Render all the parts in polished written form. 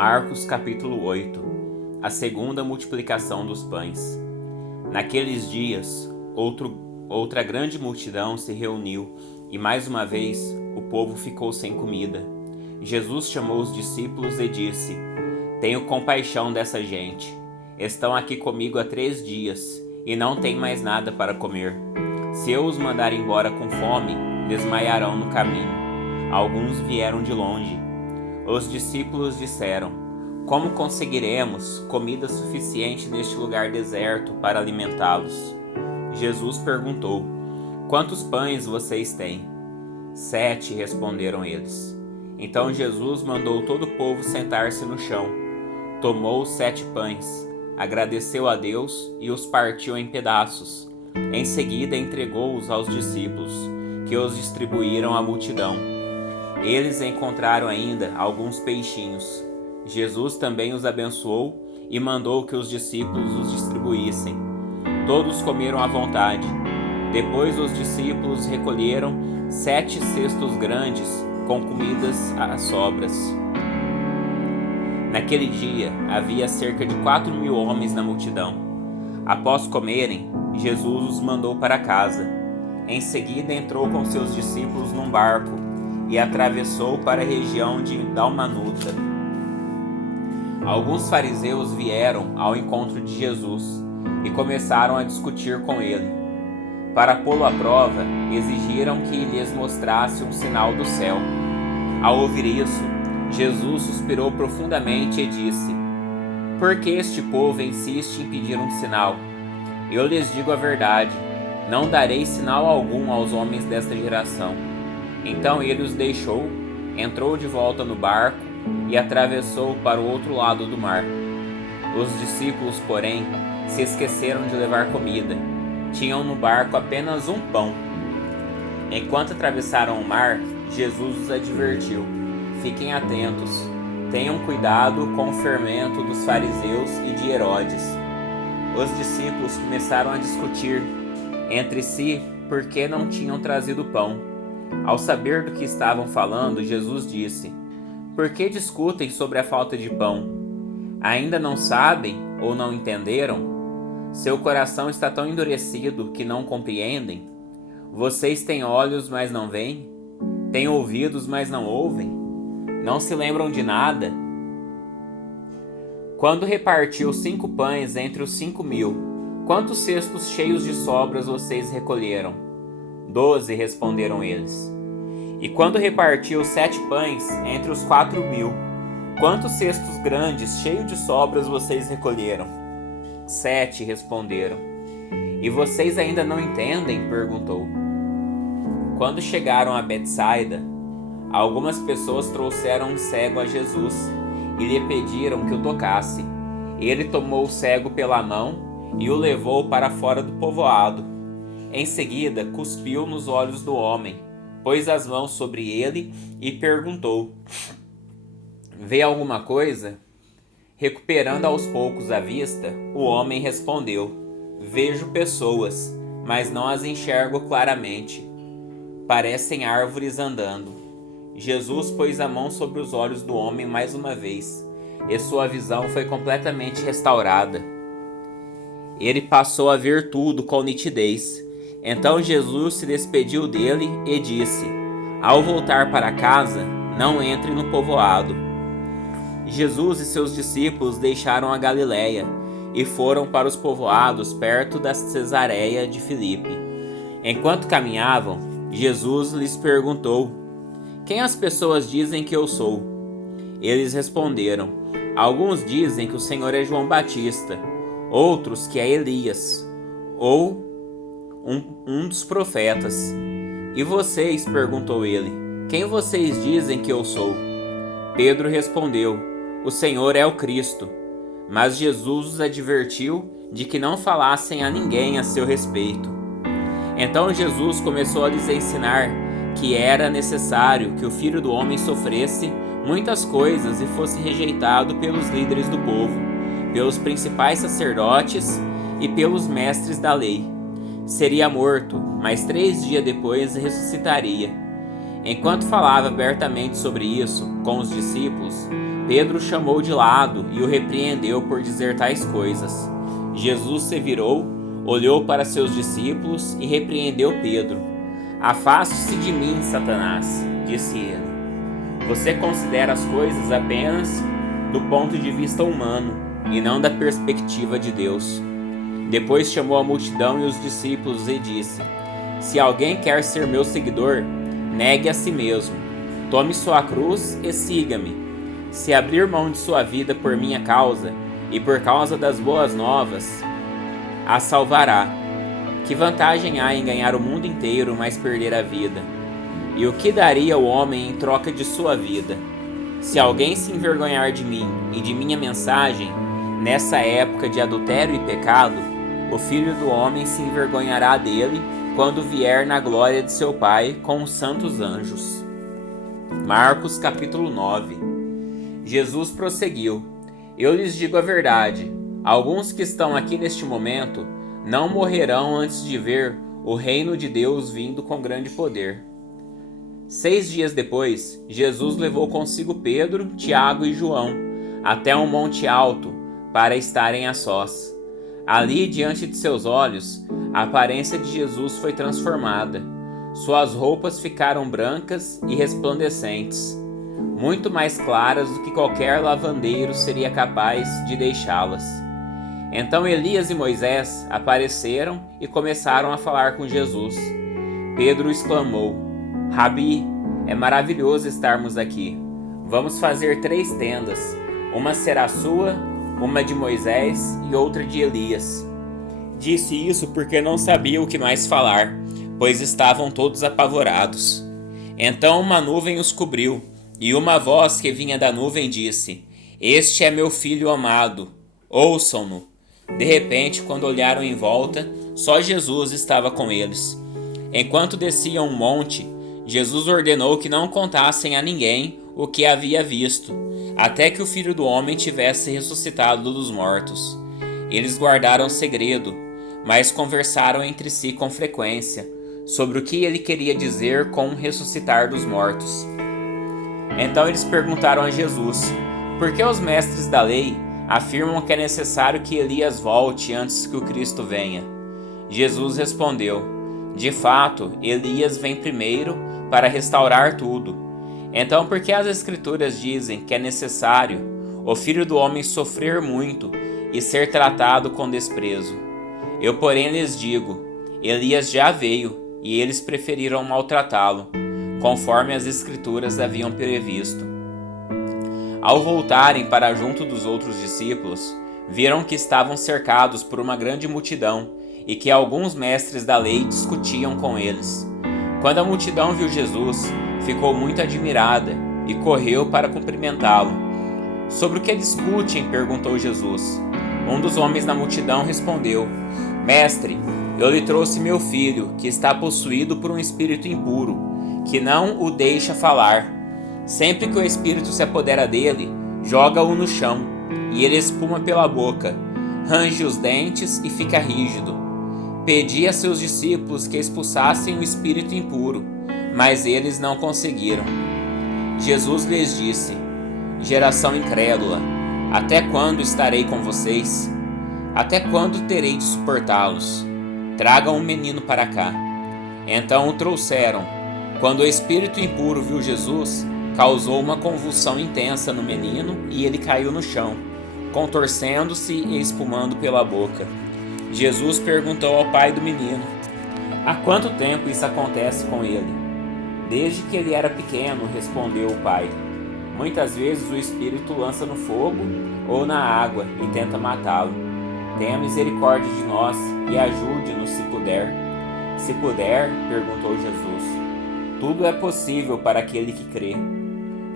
Marcos capítulo 8. A segunda multiplicação dos pães. Naqueles dias, outra grande multidão se reuniu, e mais uma vez o povo ficou sem comida. Jesus chamou os discípulos e disse: Tenho compaixão dessa gente. Estão aqui comigo há 3 dias, e não têm mais nada para comer. Se eu os mandar embora com fome, desmaiarão no caminho. Alguns vieram de longe. Os discípulos disseram: Como conseguiremos comida suficiente neste lugar deserto para alimentá-los? Jesus perguntou: Quantos pães vocês têm? 7, responderam eles. Então Jesus mandou todo o povo sentar-se no chão. Tomou os 7 pães, agradeceu a Deus e os partiu em pedaços. Em seguida entregou-os aos discípulos, que os distribuíram à multidão. Eles encontraram ainda alguns peixinhos. Jesus também os abençoou e mandou que os discípulos os distribuíssem. Todos comeram à vontade. Depois os discípulos recolheram 7 cestos grandes com comidas às sobras. Naquele dia havia cerca de 4.000 homens na multidão. Após comerem, Jesus os mandou para casa. Em seguida entrou com seus discípulos num barco e atravessou para a região de Dalmanuta. Alguns fariseus vieram ao encontro de Jesus e começaram a discutir com ele. Para pô-lo à prova, exigiram que lhes mostrasse um sinal do céu. Ao ouvir isso, Jesus suspirou profundamente e disse: Por que este povo insiste em pedir um sinal? Eu lhes digo a verdade, não darei sinal algum aos homens desta geração. Então ele os deixou, entrou de volta no barco e atravessou para o outro lado do mar. Os discípulos, porém, se esqueceram de levar comida. Tinham no barco apenas um pão. Enquanto atravessaram o mar, Jesus os advertiu: Fiquem atentos, tenham cuidado com o fermento dos fariseus e de Herodes. Os discípulos começaram a discutir entre si por que não tinham trazido pão. Ao saber do que estavam falando, Jesus disse: Por que discutem sobre a falta de pão? Ainda não sabem ou não entenderam? Seu coração está tão endurecido que não compreendem? Vocês têm olhos, mas não veem? Têm ouvidos, mas não ouvem? Não se lembram de nada? Quando repartiu 5 pães entre os 5.000, quantos cestos cheios de sobras vocês recolheram? 12, responderam eles. E quando repartiu 7 pães entre os 4.000, quantos cestos grandes cheios de sobras vocês recolheram? 7, responderam. E vocês ainda não entendem? Perguntou. Quando chegaram a Betsaida, algumas pessoas trouxeram um cego a Jesus e lhe pediram que o tocasse. Ele tomou o cego pela mão e o levou para fora do povoado. Em seguida, cuspiu nos olhos do homem, pôs as mãos sobre ele e perguntou: Vê alguma coisa? Recuperando aos poucos a vista, o homem respondeu: Vejo pessoas, mas não as enxergo claramente. Parecem árvores andando. Jesus pôs a mão sobre os olhos do homem mais uma vez, e sua visão foi completamente restaurada. Ele passou a ver tudo com nitidez. Então Jesus se despediu dele e disse: Ao voltar para casa, não entre no povoado. Jesus e seus discípulos deixaram a Galiléia e foram para os povoados perto da Cesareia de Filipe. Enquanto caminhavam, Jesus lhes perguntou: Quem as pessoas dizem que eu sou? Eles responderam: Alguns dizem que o Senhor é João Batista, outros que é Elias, ou um dos profetas. E vocês? Perguntou ele. Quem vocês dizem que eu sou? Pedro respondeu: O Senhor é o Cristo. Mas Jesus os advertiu de que não falassem a ninguém a seu respeito. Então Jesus começou a lhes ensinar que era necessário que o Filho do Homem sofresse muitas coisas e fosse rejeitado pelos líderes do povo, pelos principais sacerdotes e pelos mestres da lei. Seria morto, mas 3 dias depois ressuscitaria. Enquanto falava abertamente sobre isso com os discípulos, Pedro o chamou de lado e o repreendeu por dizer tais coisas. Jesus se virou, olhou para seus discípulos e repreendeu Pedro. Afaste-se de mim, Satanás, disse ele. Você considera as coisas apenas do ponto de vista humano e não da perspectiva de Deus. Depois chamou a multidão e os discípulos e disse: Se alguém quer ser meu seguidor, negue a si mesmo. Tome sua cruz e siga-me. Se abrir mão de sua vida por minha causa e por causa das boas novas, a salvará. Que vantagem há em ganhar o mundo inteiro, mas perder a vida? E o que daria o homem em troca de sua vida? Se alguém se envergonhar de mim e de minha mensagem, nessa época de adultério e pecado, o Filho do Homem se envergonhará dele quando vier na glória de seu Pai com os santos anjos. Marcos capítulo 9. Jesus prosseguiu: Eu lhes digo a verdade, alguns que estão aqui neste momento não morrerão antes de ver o reino de Deus vindo com grande poder. 6 dias depois, Jesus levou consigo Pedro, Tiago e João até um monte alto para estarem a sós. Ali, diante de seus olhos, a aparência de Jesus foi transformada. Suas roupas ficaram brancas e resplandecentes, muito mais claras do que qualquer lavandeiro seria capaz de deixá-las. Então Elias e Moisés apareceram e começaram a falar com Jesus. Pedro exclamou: Rabi, é maravilhoso estarmos aqui. Vamos fazer 3 tendas. Uma será sua, uma de Moisés e outra de Elias. Disse isso porque não sabia o que mais falar, pois estavam todos apavorados. Então uma nuvem os cobriu, e uma voz que vinha da nuvem disse: Este é meu filho amado, ouçam-no. De repente, quando olharam em volta, só Jesus estava com eles. Enquanto desciam um monte, Jesus ordenou que não contassem a ninguém o que havia visto, até que o Filho do Homem tivesse ressuscitado dos mortos. Eles guardaram segredo, mas conversaram entre si com frequência sobre o que ele queria dizer com ressuscitar dos mortos. Então eles perguntaram a Jesus: Por que os mestres da lei afirmam que é necessário que Elias volte antes que o Cristo venha? Jesus respondeu: De fato, Elias vem primeiro para restaurar tudo. Então, por que as Escrituras dizem que é necessário o Filho do Homem sofrer muito e ser tratado com desprezo? Eu, porém, lhes digo: Elias já veio e eles preferiram maltratá-lo, conforme as Escrituras haviam previsto. Ao voltarem para junto dos outros discípulos, viram que estavam cercados por uma grande multidão e que alguns mestres da lei discutiam com eles. Quando a multidão viu Jesus, ficou muito admirada e correu para cumprimentá-lo. Sobre o que discutem? Perguntou Jesus. Um dos homens da multidão respondeu: Mestre, eu lhe trouxe meu filho, que está possuído por um espírito impuro, que não o deixa falar. Sempre que o espírito se apodera dele, joga-o no chão, e ele espuma pela boca, range os dentes e fica rígido. Pedi a seus discípulos que expulsassem o espírito impuro, mas eles não conseguiram. Jesus lhes disse: Geração incrédula, até quando estarei com vocês? Até quando terei de suportá-los? Tragam um menino para cá. Então o trouxeram. Quando o espírito impuro viu Jesus, causou uma convulsão intensa no menino e ele caiu no chão, contorcendo-se e espumando pela boca. Jesus perguntou ao pai do menino: Há quanto tempo isso acontece com ele? Desde que ele era pequeno, respondeu o pai. Muitas vezes o espírito lança no fogo ou na água e tenta matá-lo. Tenha misericórdia de nós e ajude-nos se puder. Se puder, perguntou Jesus. Tudo é possível para aquele que crê.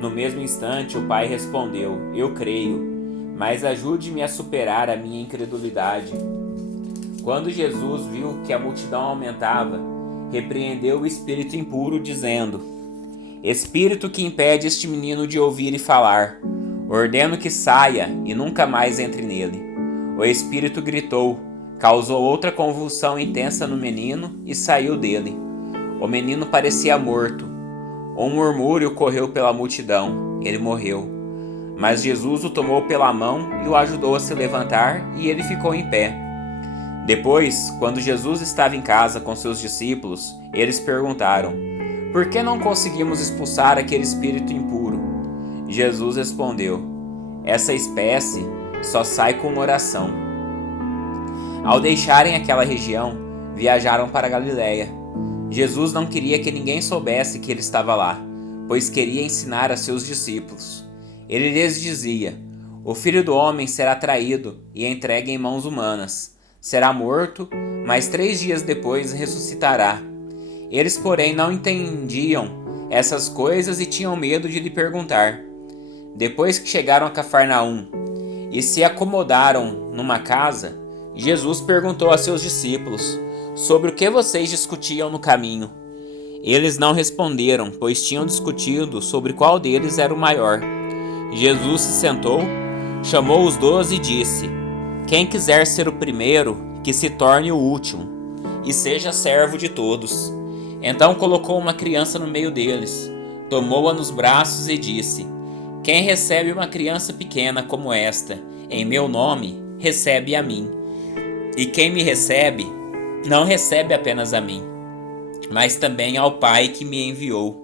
No mesmo instante, o pai respondeu: Eu creio, mas ajude-me a superar a minha incredulidade. Quando Jesus viu que a multidão aumentava, repreendeu o espírito impuro, dizendo: Espírito que impede este menino de ouvir e falar, ordeno que saia e nunca mais entre nele. O espírito gritou, causou outra convulsão intensa no menino e saiu dele. O menino parecia morto. Um murmúrio correu pela multidão. Ele morreu. Mas Jesus o tomou pela mão e o ajudou a se levantar, e ele ficou em pé. Depois, quando Jesus estava em casa com seus discípulos, eles perguntaram: por que não conseguimos expulsar aquele espírito impuro? Jesus respondeu: essa espécie só sai com oração. Ao deixarem aquela região, viajaram para Galiléia. Jesus não queria que ninguém soubesse que ele estava lá, pois queria ensinar a seus discípulos. Ele lhes dizia: o Filho do Homem será traído e entregue em mãos humanas. Será morto, mas 3 dias depois ressuscitará. Eles, porém, não entendiam essas coisas e tinham medo de lhe perguntar. Depois que chegaram a Cafarnaum e se acomodaram numa casa, Jesus perguntou a seus discípulos sobre o que vocês discutiam no caminho. Eles não responderam, pois tinham discutido sobre qual deles era o maior. Jesus se sentou, chamou os 12 e disse: quem quiser ser o primeiro, que se torne o último, e seja servo de todos. Então colocou uma criança no meio deles, tomou-a nos braços e disse: quem recebe uma criança pequena como esta, em meu nome, recebe a mim. E quem me recebe, não recebe apenas a mim, mas também ao Pai que me enviou.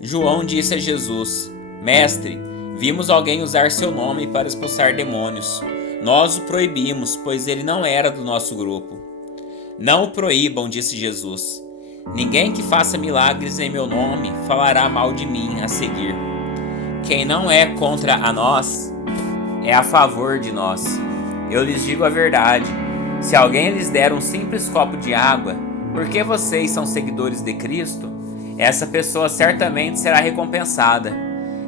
João disse a Jesus: mestre, vimos alguém usar seu nome para expulsar demônios. Nós o proibimos, pois ele não era do nosso grupo. Não o proíbam, disse Jesus. Ninguém que faça milagres em meu nome falará mal de mim a seguir. Quem não é contra a nós, é a favor de nós. Eu lhes digo a verdade. Se alguém lhes der um simples copo de água, porque vocês são seguidores de Cristo, essa pessoa certamente será recompensada.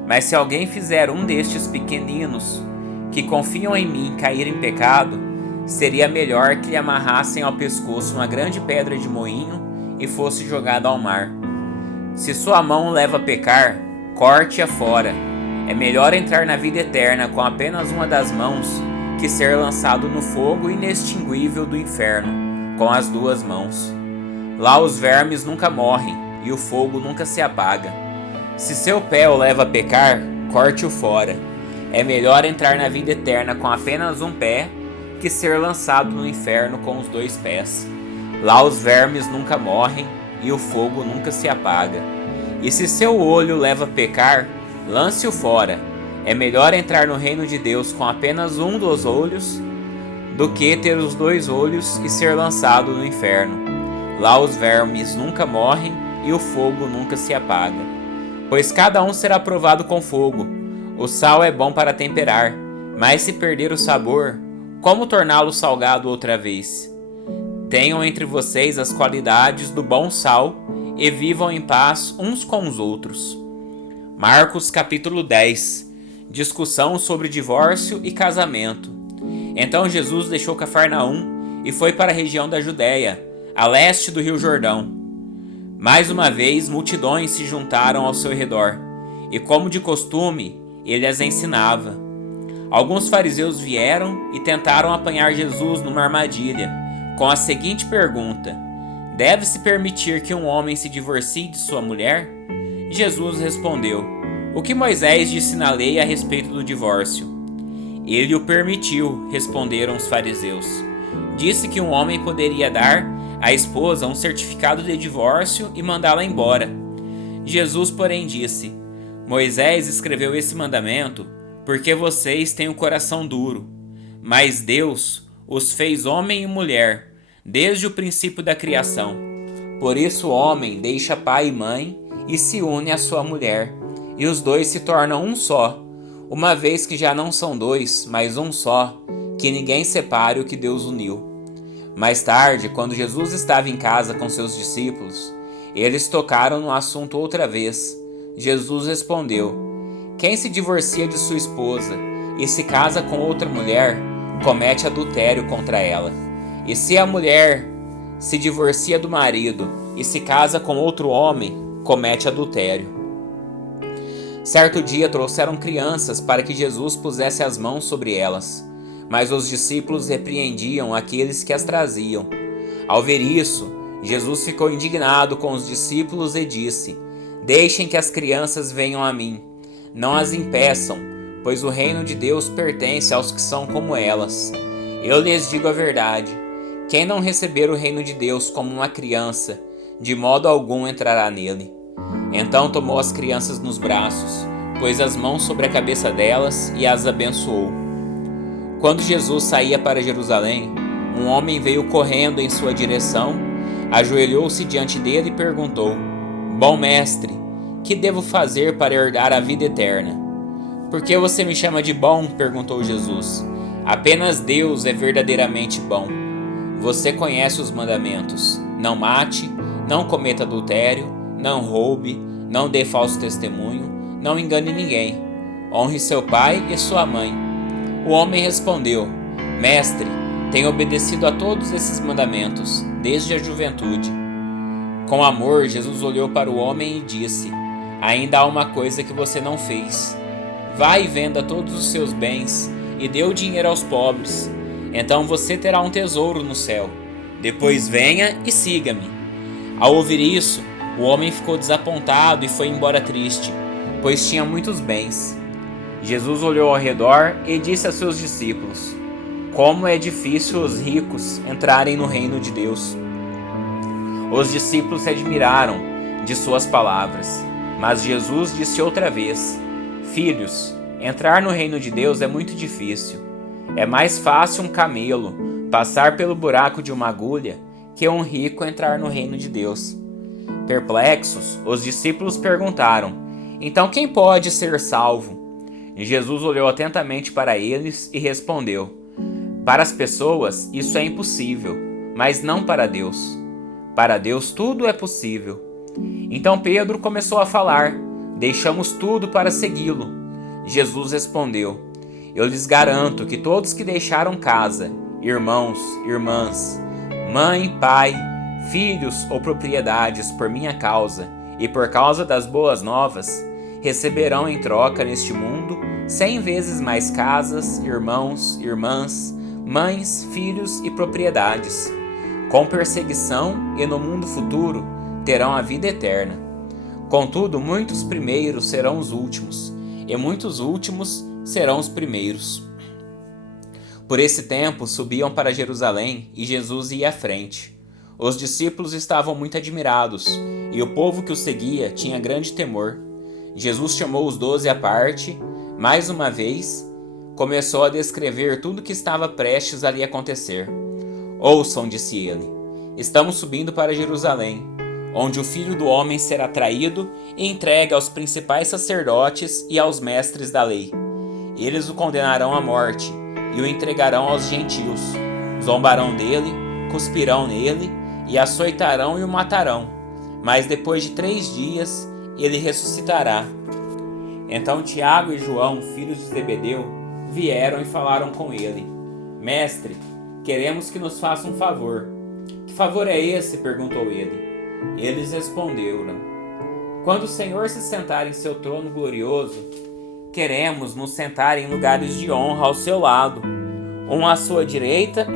Mas se alguém fizer um destes pequeninos, que confiam em mim, cair em pecado, seria melhor que lhe amarrassem ao pescoço uma grande pedra de moinho e fosse jogado ao mar. Se sua mão leva a pecar, corte-a fora. É melhor entrar na vida eterna com apenas uma das mãos que ser lançado no fogo inextinguível do inferno com as 2 mãos. Lá os vermes nunca morrem e o fogo nunca se apaga. Se seu pé o leva a pecar, corte-o fora. É melhor entrar na vida eterna com apenas um pé que ser lançado no inferno com os 2 pés. Lá os vermes nunca morrem e o fogo nunca se apaga. E se seu olho leva a pecar, lance-o fora. É melhor entrar no reino de Deus com apenas um dos olhos do que ter os 2 olhos e ser lançado no inferno. Lá os vermes nunca morrem e o fogo nunca se apaga. Pois cada um será provado com fogo. O sal é bom para temperar, mas se perder o sabor, como torná-lo salgado outra vez? Tenham entre vocês as qualidades do bom sal e vivam em paz uns com os outros. Marcos capítulo 10. Discussão sobre divórcio e casamento. Então Jesus deixou Cafarnaum e foi para a região da Judéia, a leste do rio Jordão. Mais uma vez, multidões se juntaram ao seu redor, e como de costume, ele as ensinava. Alguns fariseus vieram e tentaram apanhar Jesus numa armadilha, com a seguinte pergunta: deve-se permitir que um homem se divorcie de sua mulher? Jesus respondeu: o que Moisés disse na lei a respeito do divórcio? Ele o permitiu, responderam os fariseus. Disse que um homem poderia dar à esposa um certificado de divórcio e mandá-la embora. Jesus, porém, disse: Moisés escreveu esse mandamento porque vocês têm o coração duro, mas Deus os fez homem e mulher desde o princípio da criação. Por isso o homem deixa pai e mãe e se une à sua mulher, e os 2 se tornam um só, uma vez que já não são 2, mas um só, que ninguém separe o que Deus uniu. Mais tarde, quando Jesus estava em casa com seus discípulos, eles tocaram no assunto outra vez. Jesus respondeu: quem se divorcia de sua esposa e se casa com outra mulher, comete adultério contra ela. E se a mulher se divorcia do marido e se casa com outro homem, comete adultério. Certo dia trouxeram crianças para que Jesus pusesse as mãos sobre elas, mas os discípulos repreendiam aqueles que as traziam. Ao ver isso, Jesus ficou indignado com os discípulos e disse: Deixem que as crianças venham a mim. Não as impeçam, pois o reino de Deus pertence aos que são como elas. Eu lhes digo a verdade. Quem não receber o reino de Deus como uma criança, de modo algum entrará nele. Então tomou as crianças nos braços, pôs as mãos sobre a cabeça delas e as abençoou. Quando Jesus saía para Jerusalém, um homem veio correndo em sua direção, ajoelhou-se diante dele e perguntou: Bom mestre, que devo fazer para herdar a vida eterna? Por que você me chama de bom? Perguntou Jesus. Apenas Deus é verdadeiramente bom. Você conhece os mandamentos: não mate, não cometa adultério, não roube, não dê falso testemunho, não engane ninguém. Honre seu pai e sua mãe. O homem respondeu: Mestre, tenho obedecido a todos esses mandamentos, desde a juventude. Com amor, Jesus olhou para o homem e disse: Ainda há uma coisa que você não fez. Vá e venda todos os seus bens e dê o dinheiro aos pobres. Então você terá um tesouro no céu. Depois venha e siga-me. Ao ouvir isso, o homem ficou desapontado e foi embora triste, pois tinha muitos bens. Jesus olhou ao redor e disse a seus discípulos: Como é difícil os ricos entrarem no reino de Deus. Os discípulos se admiraram de suas palavras, mas Jesus disse outra vez: Filhos, entrar no reino de Deus é muito difícil. É mais fácil um camelo passar pelo buraco de uma agulha que um rico entrar no reino de Deus. Perplexos, os discípulos perguntaram: Então quem pode ser salvo? E Jesus olhou atentamente para eles e respondeu: Para as pessoas isso é impossível, mas não para Deus. Para Deus tudo é possível. Então Pedro começou a falar: Deixamos tudo para segui-lo. Jesus respondeu: Eu lhes garanto que todos que deixaram casa, irmãos, irmãs, mãe, pai, filhos ou propriedades por minha causa e por causa das boas novas, receberão em troca neste mundo 100 vezes mais casas, irmãos, irmãs, mães, filhos e propriedades. Com perseguição e no mundo futuro terão a vida eterna. Contudo, muitos primeiros serão os últimos, e muitos últimos serão os primeiros. Por esse tempo subiam para Jerusalém e Jesus ia à frente. Os discípulos estavam muito admirados, e o povo que o seguia tinha grande temor. Jesus chamou os 12 à parte, mais uma vez, começou a descrever tudo o que estava prestes a lhe acontecer. Ouçam, disse ele, estamos subindo para Jerusalém, onde o Filho do Homem será traído e entregue aos principais sacerdotes e aos mestres da lei. Eles o condenarão à morte e o entregarão aos gentios. Zombarão dele, cuspirão nele e açoitarão e o matarão. Mas depois de 3 dias ele ressuscitará. Então Tiago e João, filhos de Zebedeu, vieram e falaram com ele: Mestre, queremos que nos faça um favor. Que favor é esse? Perguntou ele. Eles responderam: Quando o Senhor se sentar em seu trono glorioso, queremos nos sentar em lugares de honra ao seu lado, um à sua direita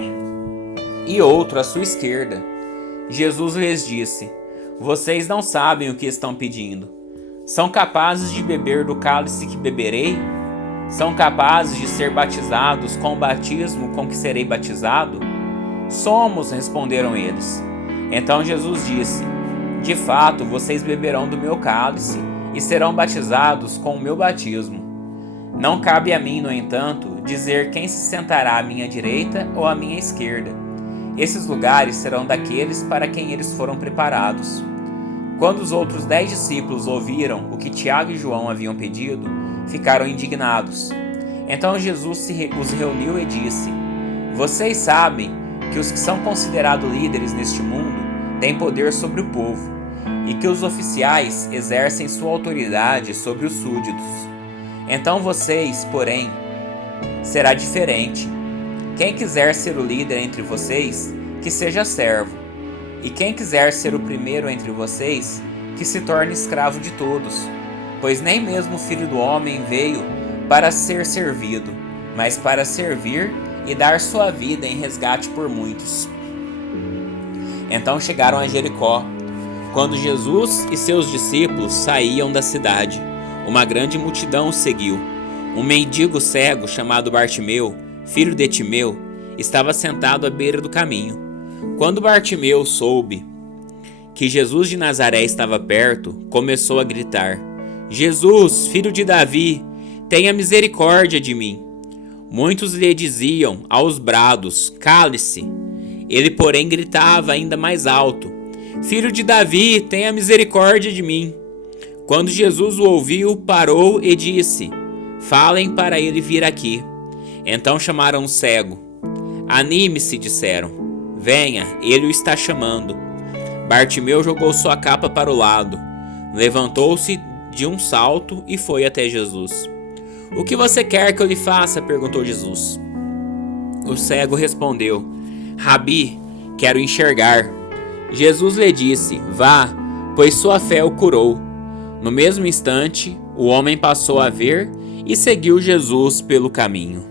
e outro à sua esquerda. Jesus lhes disse: Vocês não sabem o que estão pedindo. São capazes de beber do cálice que beberei? São capazes de ser batizados com o batismo com que serei batizado? Somos, responderam eles. Então Jesus disse: De fato, vocês beberão do meu cálice e serão batizados com o meu batismo. Não cabe a mim, no entanto, dizer quem se sentará à minha direita ou à minha esquerda. Esses lugares serão daqueles para quem eles foram preparados. Quando os outros 10 discípulos ouviram o que Tiago e João haviam pedido, ficaram indignados. Então Jesus os reuniu e disse: Vocês sabem que os que são considerados líderes neste mundo têm poder sobre o povo, e que os oficiais exercem sua autoridade sobre os súditos. Então vocês, porém, será diferente. Quem quiser ser o líder entre vocês, que seja servo. E quem quiser ser o primeiro entre vocês, que se torne escravo de todos. Pois nem mesmo o Filho do Homem veio para ser servido, mas para servir e dar sua vida em resgate por muitos. Então chegaram a Jericó. Quando Jesus e seus discípulos saíam da cidade, uma grande multidão o seguiu. Um mendigo cego chamado Bartimeu, filho de Timeu, estava sentado à beira do caminho. Quando Bartimeu soube que Jesus de Nazaré estava perto, começou a gritar: Jesus, filho de Davi, tenha misericórdia de mim. Muitos lhe diziam aos brados: cale-se. Ele, porém, gritava ainda mais alto: Filho de Davi, tenha misericórdia de mim. Quando Jesus o ouviu, parou e disse: Falem para ele vir aqui. Então chamaram o cego. Anime-se, disseram. Venha, ele o está chamando. Bartimeu jogou sua capa para o lado, levantou-se de um salto e foi até Jesus. O que você quer que eu lhe faça? Perguntou Jesus. O cego respondeu: Rabi, quero enxergar. Jesus lhe disse: Vá, pois sua fé o curou. No mesmo instante, o homem passou a ver e seguiu Jesus pelo caminho.